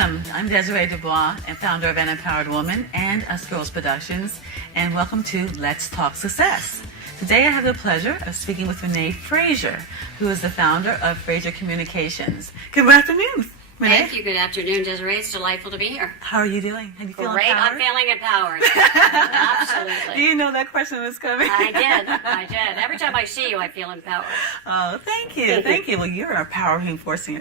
Welcome. I'm Desiree Dubois, and founder of An Empowered Woman and Us Girls Productions, and welcome to Let's Talk Success. Today I have the pleasure of speaking with Renee Frazier, who is the founder of Frazier Communications. Good afternoon, Renee. Thank you. Good afternoon, Desiree. It's delightful to be here. How are you doing? Have you feeling Great. empowered? I'm feeling empowered. Absolutely. Do you know that question was coming? I did. Every time I see you, I feel empowered. Oh, thank you. Thank you. Well, you're an empowering force in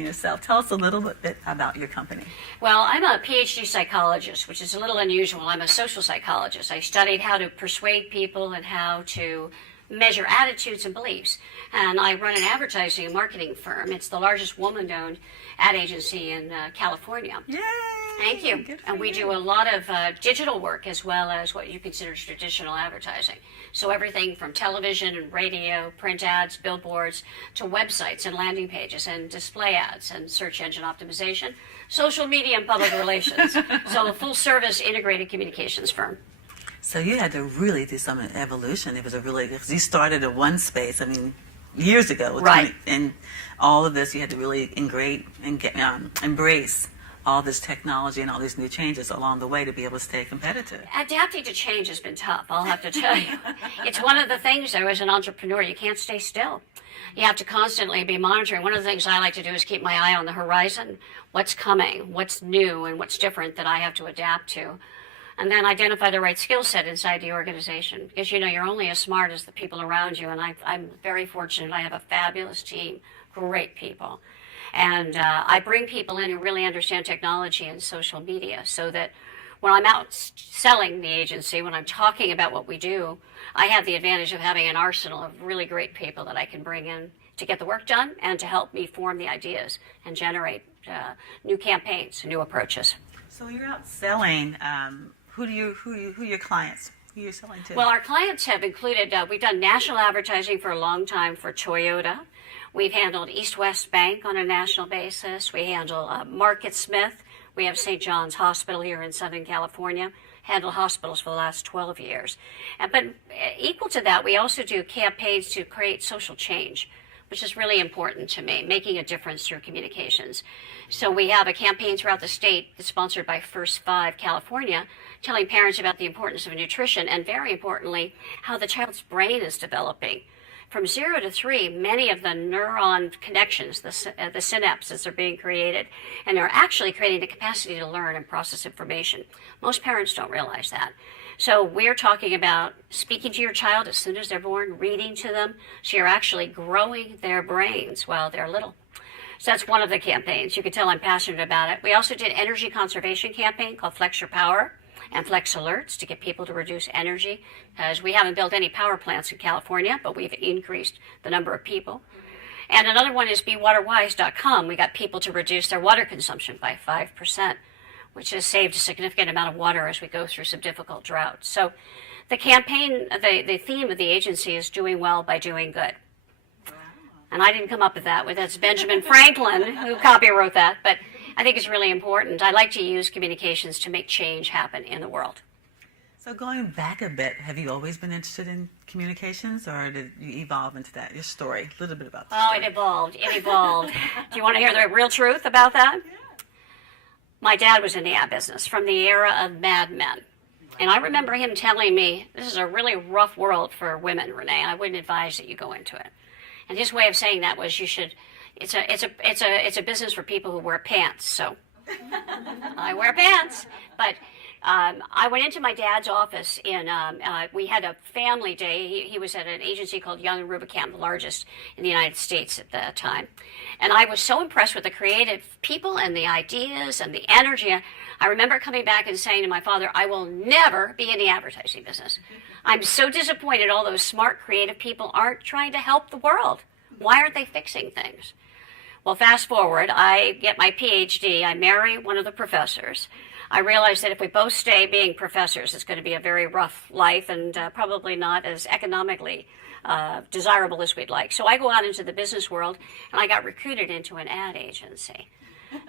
yourself. Tell us a little bit about your company. Well, I'm a PhD psychologist, which is a little unusual. I'm a social psychologist. I studied how to persuade people and how to measure attitudes and beliefs. And I run an advertising and marketing firm. It's the largest woman-owned ad agency in California. Yay! Thank you. And we do a lot of digital work as well as what you consider traditional advertising. So everything from television and radio, print ads, billboards, to websites and landing pages and display ads and search engine optimization, social media and public relations. So a full-service integrated communications firm. So you had to really do some evolution. It was because you started in one space. I mean, years ago, right? And all of this, you had to really embrace all this technology and all these new changes along the way to be able to stay competitive. Adapting to change has been tough, I'll have to tell you. It's one of the things, though, as an entrepreneur, you can't stay still. You have to constantly be monitoring. One of the things I like to do is keep my eye on the horizon. What's coming, what's new, and what's different that I have to adapt to. And then identify the right skill set inside the organization. Because, you know, you're only as smart as the people around you. And I'm very fortunate. I have a fabulous team, great people. And I bring people in who really understand technology and social media so that when I'm out selling the agency, when I'm talking about what we do, I have the advantage of having an arsenal of really great people that I can bring in to get the work done and to help me form the ideas and generate new campaigns, new approaches. So you're out selling. Who are your clients? Who are you selling to? Well, our clients have included, we've done national advertising for a long time for Toyota. We've handled East West Bank on a national basis. We handle Market Smith. We have St. John's Hospital here in Southern California. Handled hospitals for the last 12 years. But equal to that, we also do campaigns to create social change, which is really important to me, making a difference through communications. So we have a campaign throughout the state that's sponsored by First Five California, telling parents about the importance of nutrition and, very importantly, how the child's brain is developing. From 0 to 3, many of the neuron connections, the synapses are being created, and they're actually creating the capacity to learn and process information. Most parents don't realize that. So we're talking about speaking to your child as soon as they're born, reading to them, so you're actually growing their brains while they're little. So that's one of the campaigns. You can tell I'm passionate about it. We also did an energy conservation campaign called Flex Your Power and Flex Alerts to get people to reduce energy, as we haven't built any power plants in California, but we've increased the number of people. And another one is BeWaterWise.com. We got people to reduce their water consumption by 5%, which has saved a significant amount of water as we go through some difficult droughts. So the campaign, the theme of the agency is doing well by doing good. And I didn't come up with that. That's Benjamin Franklin who copywrote that, but I think it's really important. I like to use communications to make change happen in the world. So going back a bit, have you always been interested in communications, or did you evolve into that? Your story, a little bit about that. Oh, it evolved. Do you want to hear the real truth about that? Yeah. My dad was in the ad business from the era of Mad Men. And I remember him telling me, this is a really rough world for women, Renee, and I wouldn't advise that you go into it. And his way of saying that was, you should. It's a business for people who wear pants. So I wear pants, but I went into my dad's office we had a family day. He was at an agency called Young and Rubicam, the largest in the United States at that time. And I was so impressed with the creative people and the ideas and the energy. I remember coming back and saying to my father, I will never be in the advertising business. I'm so disappointed all those smart, creative people aren't trying to help the world. Why aren't they fixing things? Well, fast forward, I get my PhD. I marry one of the professors. I realize that if we both stay being professors, it's going to be a very rough life and probably not as economically desirable as we'd like. So I go out into the business world, and I got recruited into an ad agency.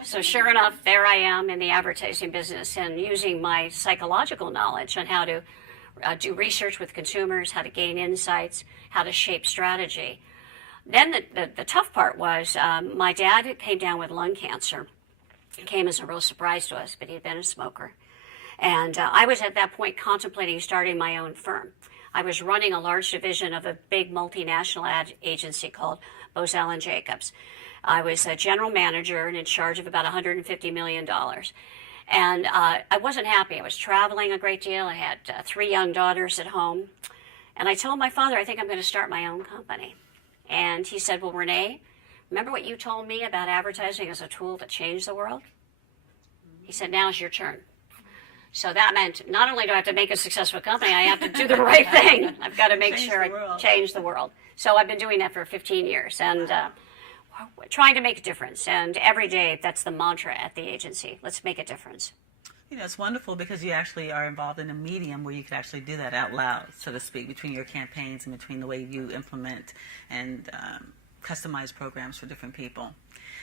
So sure enough, there I am in the advertising business and using my psychological knowledge on how to do research with consumers, how to gain insights, how to shape strategy. Then the tough part was my dad came down with lung cancer, It came as a real surprise to us, but he'd been a smoker. And I was at that point contemplating starting my own firm. I was running a large division of a big multinational ad agency called Bozell and Jacobs. I was a general manager and in charge of about $150 million. And I wasn't happy. I was traveling a great deal. I had 3 young daughters at home. And I told my father, I think I'm going to start my own company. And he said, well, Renee, remember what you told me about advertising as a tool to change the world? He said, now's your turn. So that meant not only do I have to make a successful company, I have to do the right thing. I've got to make sure I change the world. So I've been doing that for 15 years and trying to make a difference. And every day, that's the mantra at the agency. Let's make a difference. You know, it's wonderful because you actually are involved in a medium where you could actually do that out loud, so to speak, between your campaigns and between the way you implement and customize programs for different people.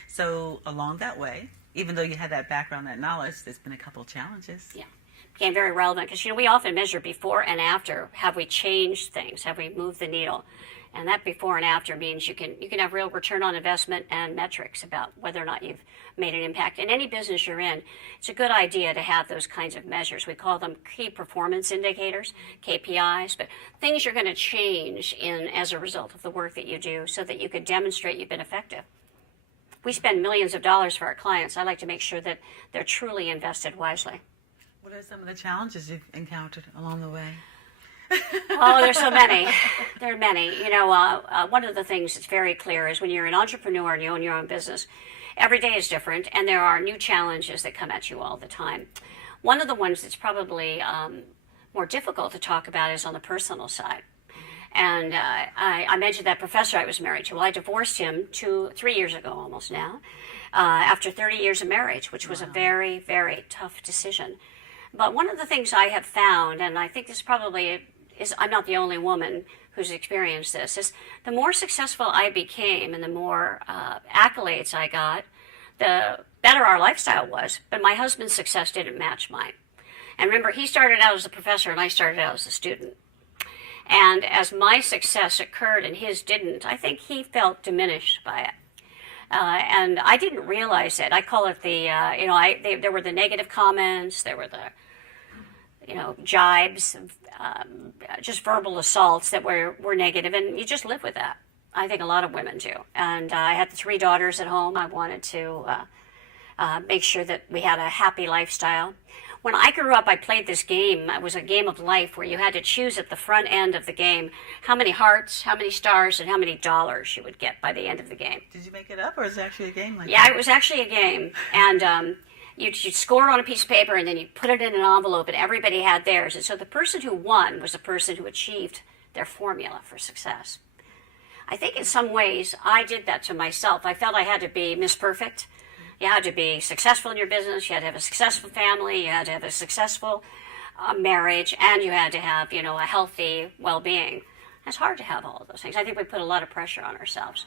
So along that way, even though you had that background, that knowledge, there's been a couple of challenges. Yeah. Became very relevant because, we often measure before and after. Have we changed things? Have we moved the needle? And that before and after means you can have real return on investment and metrics about whether or not you've made an impact. In any business you're in, it's a good idea to have those kinds of measures. We call them key performance indicators, KPIs, but things you're going to change in as a result of the work that you do so that you could demonstrate you've been effective. We spend millions of dollars for our clients. I like to make sure that they're truly invested wisely. What are some of the challenges you've encountered along the way? Oh, there's so many. There are many. One of the things that's very clear is when you're an entrepreneur and you own your own business, every day is different, and there are new challenges that come at you all the time. One of the ones that's probably more difficult to talk about is on the personal side. And I mentioned that professor I was married to. Well, I divorced him 3 years ago almost now, after 30 years of marriage, which was a very, very tough decision. But one of the things I have found, and I think this probably is, I'm not the only woman who's experienced this, is the more successful I became and the more accolades I got, the better our lifestyle was. But my husband's success didn't match mine. And remember, he started out as a professor and I started out as a student. And as my success occurred and his didn't, I think he felt diminished by it. And I didn't realize it. I call it there were the negative comments, there were the, jibes, just verbal assaults that were negative, and you just live with that. I think a lot of women do. And I had the 3 daughters at home. I wanted to make sure that we had a happy lifestyle. When I grew up, I played this game. It was a game of life where you had to choose at the front end of the game how many hearts, how many stars, and how many dollars you would get by the end of the game. Did you make it up, or is it actually a game like that? Yeah, it was actually a game. And you'd score it on a piece of paper, and then you'd put it in an envelope, and everybody had theirs. And so the person who won was the person who achieved their formula for success. I think in some ways I did that to myself. I felt I had to be Miss Perfect. You had to be successful in your business, you had to have a successful family, you had to have a successful marriage, and you had to have, a healthy well-being. It's hard to have all of those things. I think we put a lot of pressure on ourselves.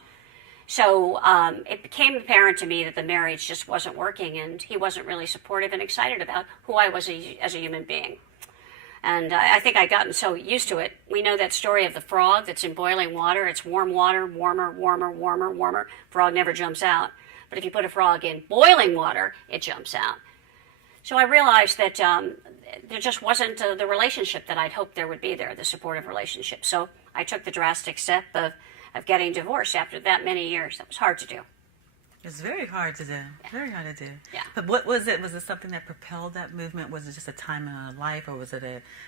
So it became apparent to me that the marriage just wasn't working, and he wasn't really supportive and excited about who I was as a human being. And I think I'd gotten so used to it. We know that story of the frog that's in boiling water. It's warm water, warmer, warmer, warmer, warmer. Frog never jumps out. But if you put a frog in boiling water, it jumps out. So I realized that there just wasn't the relationship that I'd hoped there would be there, the supportive relationship. So I took the drastic step of getting divorced after that many years. That was hard to do. It's very hard to do. Very hard to do. Yeah. But what was it? Was it something that propelled that movement? Was it just a time in our life, or was it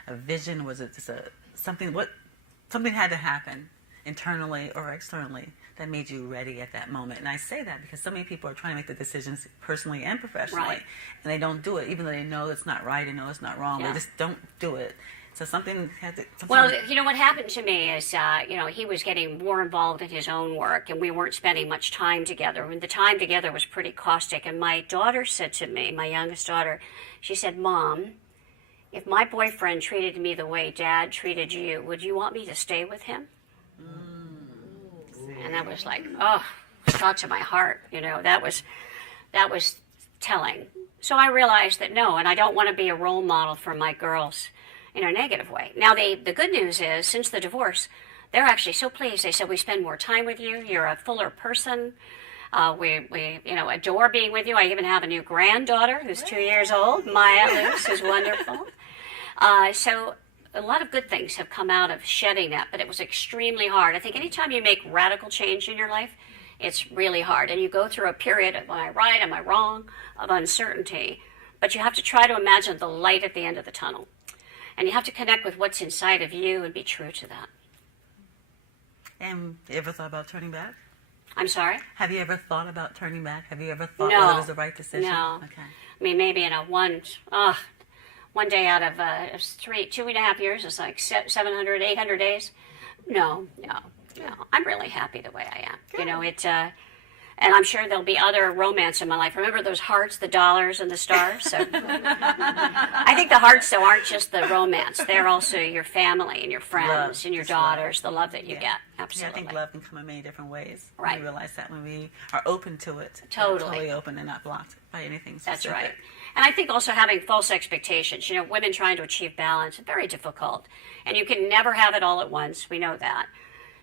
a vision? Was it just something had to happen internally or externally that made you ready at that moment? And I say that because so many people are trying to make the decisions personally and professionally, right, and they don't do it, even though they know it's not right and know it's not wrong. Yeah. They just don't do it. So something had to... Well, what happened to me is, he was getting more involved in his own work, and we weren't spending much time together. And the time together was pretty caustic. And my daughter said to me, my youngest daughter, she said, Mom, if my boyfriend treated me the way Dad treated you, would you want me to stay with him? And that was like, shot to my heart. That was telling. So I realized that no, and I don't want to be a role model for my girls in a negative way. Now, the good news is, since the divorce, they're actually so pleased. They said, we spend more time with you. You're a fuller person. We adore being with you. I even have a new granddaughter who's 2 years old, Maya Luce, who's wonderful. So a lot of good things have come out of shedding that, but it was extremely hard. I think anytime you make radical change in your life, it's really hard. And you go through a period of, am I right, am I wrong, of uncertainty. But you have to try to imagine the light at the end of the tunnel. And you have to connect with what's inside of you and be true to that. And you ever thought about turning back? I'm sorry? Have you ever thought about turning back? Have you ever thought No. that it was the right decision? No. Okay. I mean, maybe in one day out of 2.5 years, it's like 700, 800 days. No. I'm really happy the way I am. Good. You know, and I'm sure there'll be other romance in my life. Remember those hearts, the dollars, and the stars? So I think the hearts, though, aren't just the romance. They're also your family and your friends Love, and your just daughters, the love that you Yeah. get. Yeah, Absolutely. I think love can come in many different ways. Right. We realize that when we are open to it. Totally Open and not blocked by anything That's specific. right. And I think also having false expectations. You know, women trying to achieve balance is very difficult. And you can never have it all at once. We know that.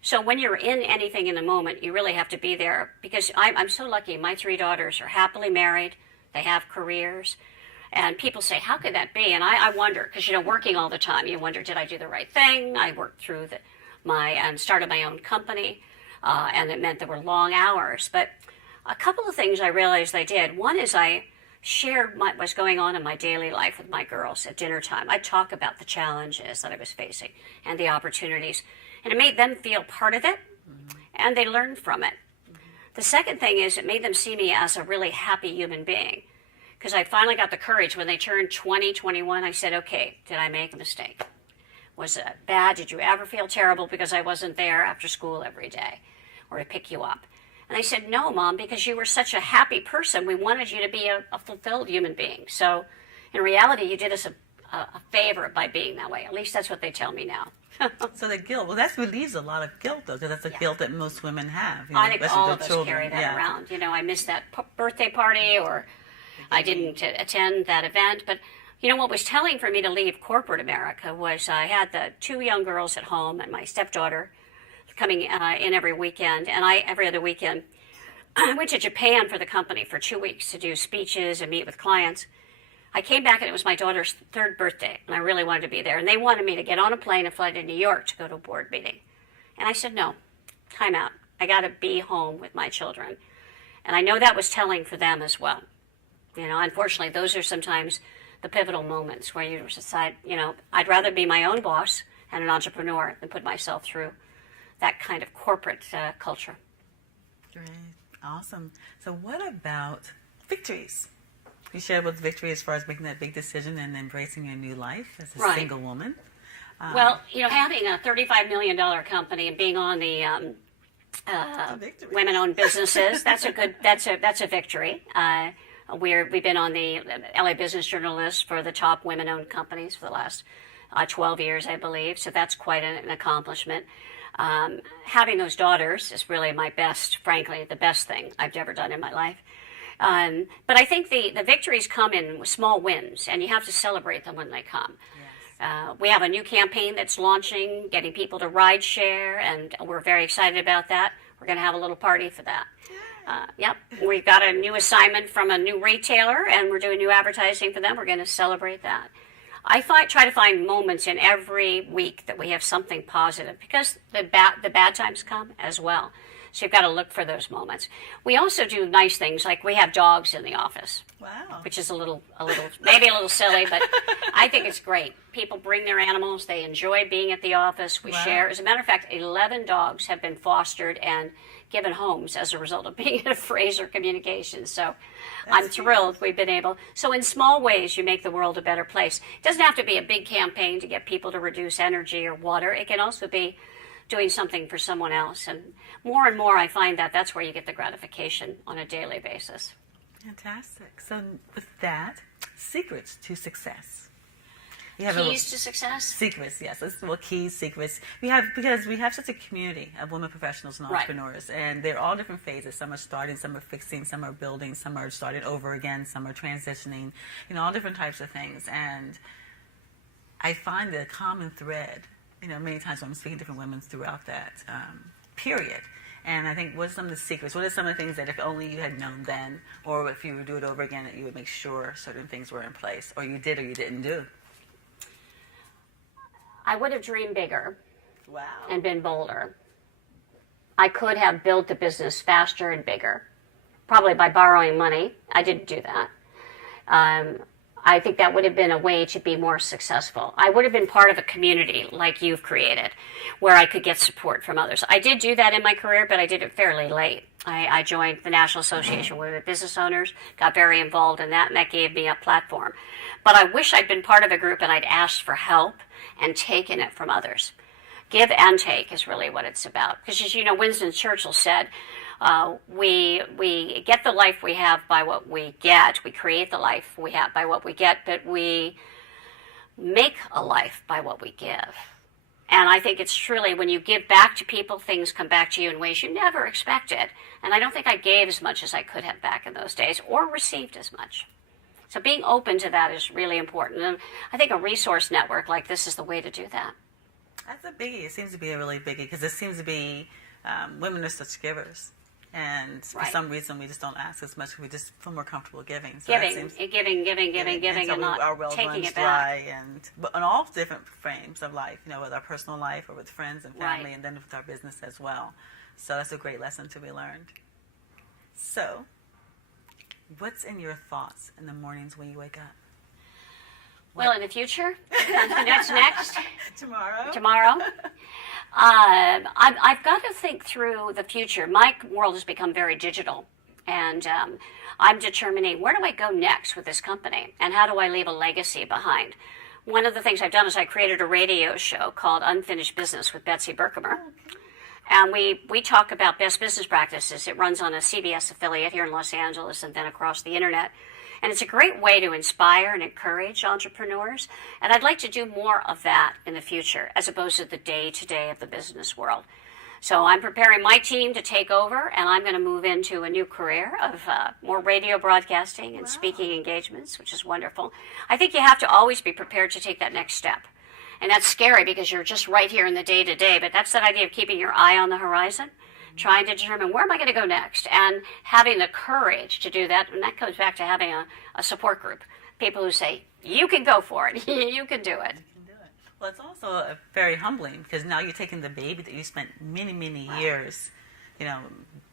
So when you're in anything in the moment, you really have to be there. Because I'm so lucky. My 3 daughters are happily married. They have careers. And people say, how could that be? And I wonder, because, working all the time, you wonder, did I do the right thing? I worked through and started my own company. And it meant there were long hours. But a couple of things I realized I did. One is I shared what was going on in my daily life with my girls at dinner time. I talk about the challenges that I was facing and the opportunities. And it made them feel part of it, and they learned from it. The second thing is it made them see me as a really happy human being. Because I finally got the courage when they turned 20, 21, I said, okay, did I make a mistake? Was it bad? Did you ever feel terrible because I wasn't there after school every day or to pick you up? And they said, no, Mom, because you were such a happy person. We wanted you to be a fulfilled human being. So in reality, you did us a favor by being that way. At least that's what they tell me now. So the guilt, well, that relieves a lot of guilt, though, because that's a guilt that most women have. I think especially all the of us children. carry that Yeah. around. I missed that birthday party, or I didn't attend that event. But what was telling for me to leave corporate America was I had the 2 young girls at home and my stepdaughter coming in every weekend, and every other weekend. I went to Japan for the company for 2 weeks to do speeches and meet with clients. I came back and it was my daughter's 3rd birthday, and I really wanted to be there. And they wanted me to get on a plane and fly to New York to go to a board meeting. And I said, no, time out. I got to be home with my children. And I know that was telling for them as well. Unfortunately, those are sometimes the pivotal moments where you decide, I'd rather be my own boss and an entrepreneur than put myself through that kind of corporate culture. Great. Awesome. So what about victories? You shared with victory as far as making that big decision and embracing your new life as a Right. single woman. Well, having a $35 million company and being on the victory. women-owned businesses, that's a victory. We've been on the LA Business Journal list for the top women-owned companies for the last 12 years, I believe. So that's quite an accomplishment. Having those daughters is really frankly, the best thing I've ever done in my life. But I think the victories come in small wins, and you have to celebrate them when they come. Yes. We have a new campaign that's launching, getting people to ride share, and we're very excited about that. We're going to have a little party for that. Yep. We've got a new assignment from a new retailer, and we're doing new advertising for them. We're going to celebrate that. I try to find moments in every week that we have something positive, because the bad times come as well. So you've got to look for those moments. We also do nice things, like we have dogs in the office. Wow. Which is maybe a little silly, but I think it's great. People bring their animals. They enjoy being at the office. We share. As a matter of fact, 11 dogs have been fostered and given homes as a result of being at Fraser Communications. So I'm thrilled we've been able. So in small ways, you make the world a better place. It doesn't have to be a big campaign to get people to reduce energy or water. It can also be doing something for someone else. And more I find that that's where you get the gratification on a daily basis. Fantastic. So with that, secrets to success. Keys to success? Secrets, yes. Keys, secrets. Because we have such a community of women professionals and entrepreneurs, and they're all different phases. Some are starting, some are fixing, some are building, some are starting over again, some are transitioning, all different types of things. And I find the common thread, many times when I'm speaking to different women throughout that period. And I think, what are some of the secrets? What are some of the things that if only you had known then, or if you would do it over again, that you would make sure certain things were in place, or you did or you didn't do? I would have dreamed bigger. Wow. And been bolder. I could have built the business faster and bigger, probably by borrowing money. I didn't do that. I think that would have been a way to be more successful. I would have been part of a community like you've created, where I could get support from others. I did do that in my career, but I did it fairly late. I joined the National Association of Women Business Owners, got very involved in that, and that gave me a platform. But I wish I'd been part of a group and I'd asked for help and taken it from others. Give and take is really what it's about. Because, as you know, Winston Churchill said, we get the life we have by what we get. We create the life we have by what we get, but we make a life by what we give. And I think it's truly, when you give back to people, things come back to you in ways you never expected. And I don't think I gave as much as I could have back in those days, or received as much. So being open to that is really important. And I think a resource network like this is the way to do that. That's a biggie. It seems to be a really biggie, because it seems to be women are such givers. And for some reason, we just don't ask as much. We just feel more comfortable giving. So giving, and not our well taking runs it back. dry, but on all different frames of life, with our personal life, or with friends and family, Right. and then with our business as well. So that's a great lesson to be learned. So, what's in your thoughts in the mornings when you wake up? Well, in the future, next. Tomorrow. I've got to think through the future. My world has become very digital, and I'm determining, where do I go next with this company, and how do I leave a legacy behind? One of the things I've done is I created a radio show called Unfinished Business with Betsy Berkemer. And we talk about best business practices. It runs on a CBS affiliate here in Los Angeles and then across the internet. And it's a great way to inspire and encourage entrepreneurs. And I'd like to do more of that in the future, as opposed to the day-to-day of the business world. So I'm preparing my team to take over, and I'm going to move into a new career of more radio broadcasting and speaking engagements, which is wonderful. I think you have to always be prepared to take that next step. And that's scary, because you're just right here in the day-to-day, but that's that idea of keeping your eye on the horizon, trying to determine, where am I going to go next, and having the courage to do that. And that comes back to having a support group, people who say, you can go for it, you can do it. Well, it's also very humbling, because now you're taking the baby that you spent many, many years,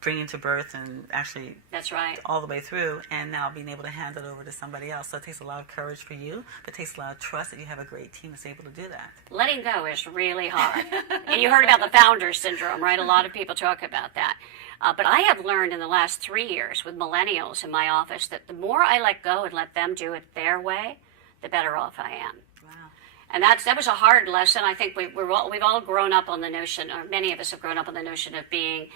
bringing to birth, and actually that's right, all the way through, and now being able to hand it over to somebody else. So it takes a lot of courage for you, but it takes a lot of trust that you have a great team that's able to do that. Letting go is really hard. And you heard about the founder syndrome, right? A lot of people talk about that. But I have learned in the last 3 years with millennials in my office that the more I let go and let them do it their way, the better off I am. And that was a hard lesson. I think we've all grown up on the notion, or many of us have grown up on the notion of being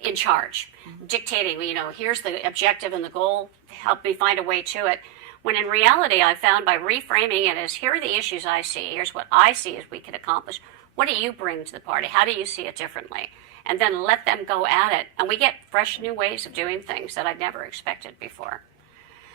in charge, dictating, here's the objective and the goal, help me find a way to it. When in reality, I found by reframing it as, here are the issues I see, here's what I see as we can accomplish. What do you bring to the party? How do you see it differently? And then let them go at it. And we get fresh new ways of doing things that I'd never expected before.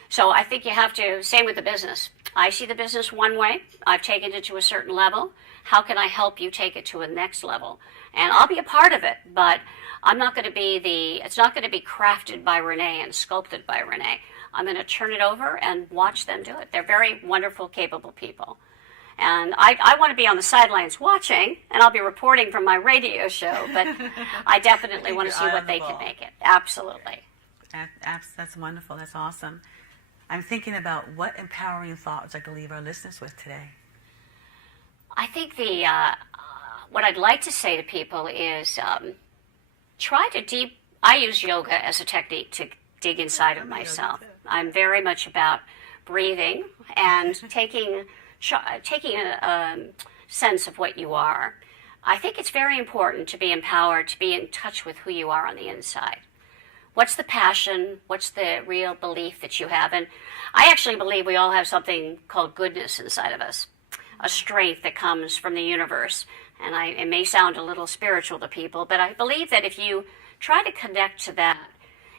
So I think you have to, same with the business. I see the business one way. I've taken it to a certain level. How can I help you take it to a next level? And I'll be a part of it, but I'm not going to be it's not going to be crafted by Renee and sculpted by Renee. I'm going to turn it over and watch them do it. They're very wonderful, capable people. And I want to be on the sidelines watching, and I'll be reporting from my radio show, but I definitely want to see what they can make it. Absolutely. That's wonderful. That's awesome. I'm thinking about, what empowering thought would you like to leave our listeners with today? I think what I'd like to say to people is I use yoga as a technique to dig inside of myself. I'm very much about breathing and taking a sense of what you are. I think it's very important to be empowered, to be in touch with who you are on the inside. What's the passion? What's the real belief that you have? And I actually believe we all have something called goodness inside of us, a strength that comes from the universe. And it may sound a little spiritual to people, but I believe that if you try to connect to that,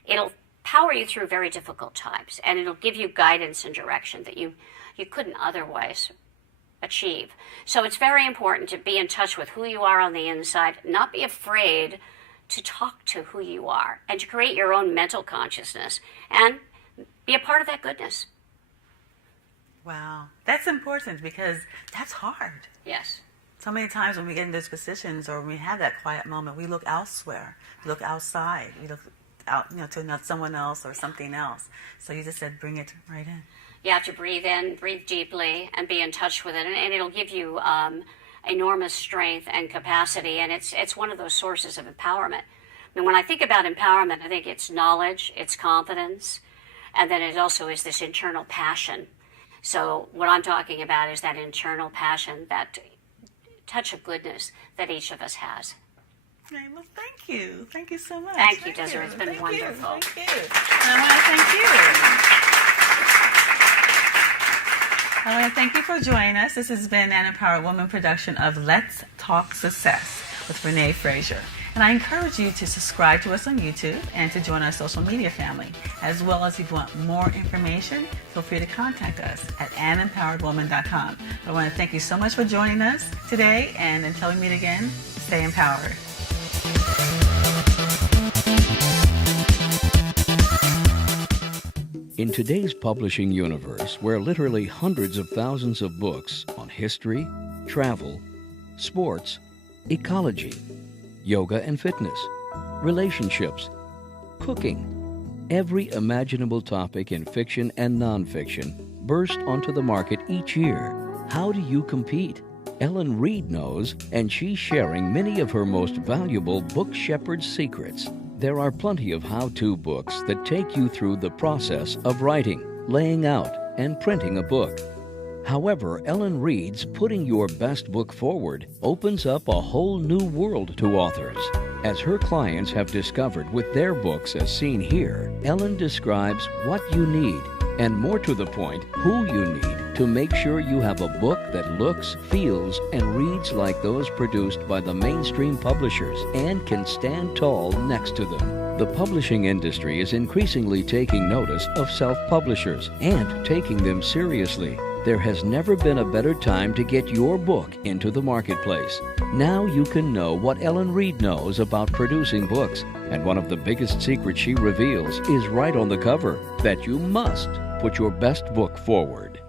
it'll power you through very difficult times, and it'll give you guidance and direction that you couldn't otherwise achieve. So it's very important to be in touch with who you are on the inside, not be afraid to talk to who you are, and to create your own mental consciousness and be a part of that goodness. Wow. That's important because that's hard. Yes. So many times when we get in those positions or when we have that quiet moment, we look elsewhere, we look outside, we look out, to someone else or something else. So you just said bring it right in. You have to breathe in, breathe deeply, and be in touch with it, and it'll give you enormous strength and capacity, and it's one of those sources of empowerment. And when I think about empowerment, I think it's knowledge, it's confidence, and then it also is this internal passion. So what I'm talking about is that internal passion, that touch of goodness that each of us has. Okay, well, thank you. Thank you so much. Thank you, Desiree. It's been wonderful. Thank you. And I want to thank you. I want to thank you for joining us. This has been an Empowered Woman production of Let's Talk Success with Renee Frazier. And I encourage you to subscribe to us on YouTube and to join our social media family. As well as if you want more information, feel free to contact us at anempoweredwoman.com. I want to thank you so much for joining us today, and until we meet again, stay empowered. In today's publishing universe, where literally hundreds of thousands of books on history, travel, sports, ecology, yoga and fitness, relationships, cooking, every imaginable topic in fiction and nonfiction burst onto the market each year. How do you compete? Ellen Reed knows, and she's sharing many of her most valuable book shepherd secrets. There are plenty of how-to books that take you through the process of writing, laying out, and printing a book. However, Ellen Reed's Putting Your Best Book Forward opens up a whole new world to authors. As her clients have discovered with their books as seen here, Ellen describes what you need, and more to the point, who you need to make sure you have a book that looks, feels, and reads like those produced by the mainstream publishers and can stand tall next to them. The publishing industry is increasingly taking notice of self-publishers and taking them seriously. There has never been a better time to get your book into the marketplace. Now you can know what Ellen Reed knows about producing books, and one of the biggest secrets she reveals is right on the cover, that you must put your best book forward.